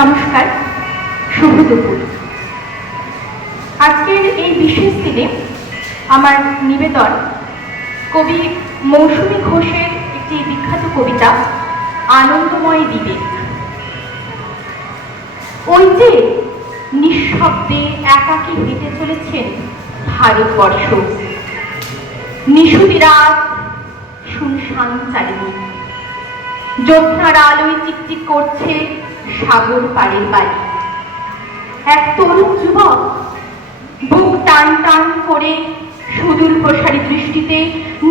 নমস্কার, শুভ দুপুর। আজকের এই বিশেষ দিনে আমার নিবেদন কবি মৌসুমী ঘোষের একটি বিখ্যাত কবিতা, আনন্দময় বিবেক। ওই যে নিঃশব্দে একাকী হেঁটে চলেছেন ভারতবর্ষ। নিশুতি রাত শুনশান চারিদিক জ্যোৎস্নার আলোয় চিকচিক করছে সাগর পাড়ের বাড়ি। এক তরুণ যুবক বুক টান টান করে সুদূর প্রসারী দৃষ্টিতে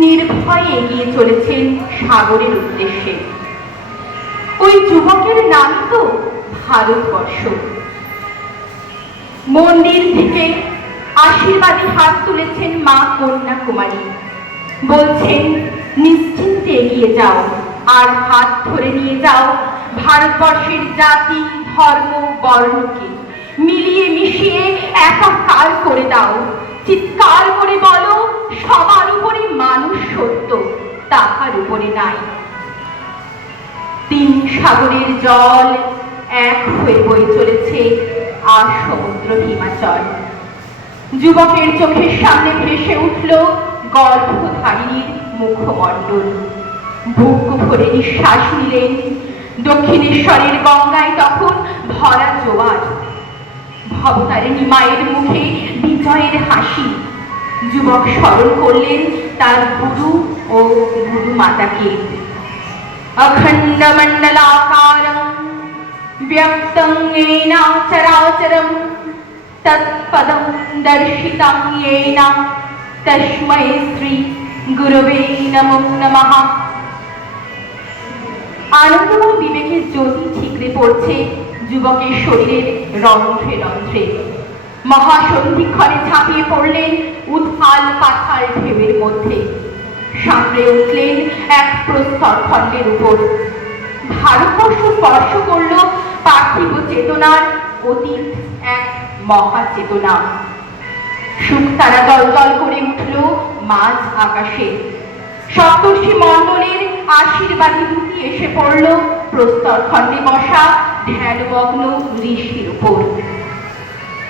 নির্ভয়ে এগিয়ে চলেছেন সাগরের উদ্দেশ্যে। ওই যুবকের নাম তো ভারতবর্ষ। মন্দির থেকে আশীর্বাদে হাত তুলেছেন মা কন্যাকুমারী। বলছেন, নিশ্চিন্তে এগিয়ে যাও, আর হাত ধরে নিয়ে যাও ভারতবর্ষের জাতি, ধর্ম বর্ণকে মিলিয়ে মিশিয়ে একাকার করে দাও। চিৎকার করে বলো, সবার উপরে মানুষ সত্য, তাহার উপরে নাই। তিন সাগরের জল এক হয়ে বয়ে চলেছে আর সমুদ্র হিমাচল। যুবকের চোখের সামনে ভেসে উঠল গর্ভধারিণীর মুখমণ্ডল। বুক ভরে নিঃশ্বাস নিলেন দক্ষিণেশ্বরের গঙ্গায় তখন ভরা জোয়ার। ভবতারিণী মায়ের মুখে বিজয়ের হাসি। যুবক স্মরণ করলেন তার গুরু ও গুরু মাতাকে অখণ্ড মন্ডলাকার ব্যক্তং চরাচরম তৎপদম তস্মৈ শ্রী গুরবে নমো নমঃ। আনন্দময় বিবেকের জ্যোতি ঠিকরে পড়ছে যুবকের শরীরের রন্ধ্রে রন্ধ্রে মহাসন্ধিক্ষণে ঝাঁপিয়ে পড়লেন উত্থাল পাথাল ঢেউয়ের মধ্যে। সামনে উঠলেন এক প্রস্তর খণ্ডের উপর। ভারতবর্ষ স্পর্শ করল পার্থিব চেতনার অতীত এক মহাচেতনা। সুখ তারা দল দল করে উঠল মাঝ আকাশে। সপ্তর্ষি মণ্ডলের আশীর্বাদী দুটি এসে পড়ল প্রস্তর খণ্ডে বসা ধ্যানমগ্ন ঋষির উপর।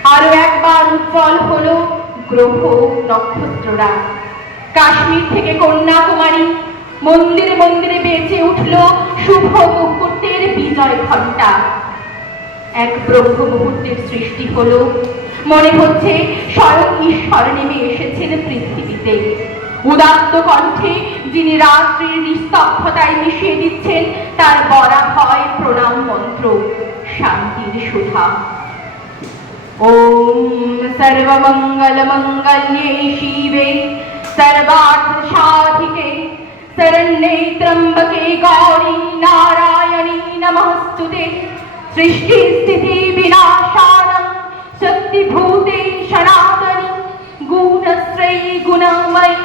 আরও একবার উজ্জ্বল হলো গ্রহ নক্ষত্ররা। কাশ্মীর থেকে কন্যাকুমারী মন্দিরে মন্দিরে বেঁচে উঠল শুভ মুহূর্তের বিজয় ঘণ্টা। এক ব্রহ্ম মুহূর্তের সৃষ্টি হলো। মনে হচ্ছে স্বয়ং ঈশ্বর নেমে এসেছেন পৃথিবীতে। উদাত্ত কণ্ঠে যিনি রাত্রির নিস্তব্ধতায় মিশিয়ে দিচ্ছেন, তার বলা হয় প্রণাম মন্ত্র, শান্তির সুধা। ওম সর্বমঙ্গল মঙ্গল্যে শিবে সর্বার্থ সাধিকে শরণ্যে ত্রম্বকে গৌরী নারায়ণী নমস্তুতে। সৃষ্টি স্থিতি বিনাশানং শক্তিভূতে সনাতনী, গুণশ্রয়ী গুণময়ী,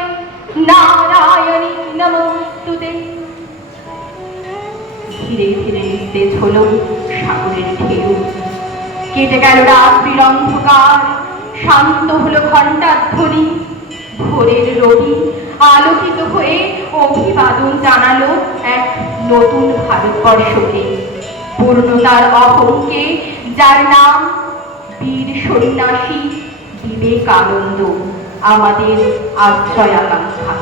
নারায়ণী নমস্তুতে ধীরে ধীরে তেজ হলো সাগরের ঢেউ। কেটে গেল রাত্রির অন্ধকার। শান্ত হলো ঘণ্টার ধ্বনি। ভোরের রবি আলোকিত হয়ে অভিবাদন জানালো এক নতুন ভারতবর্ষকে। পূর্ণতার অহংকে, যার নাম বীর সন্ন্যাসী বিবেকানন্দ, আমাদের আশ্রয় আকাঙ্ক্ষা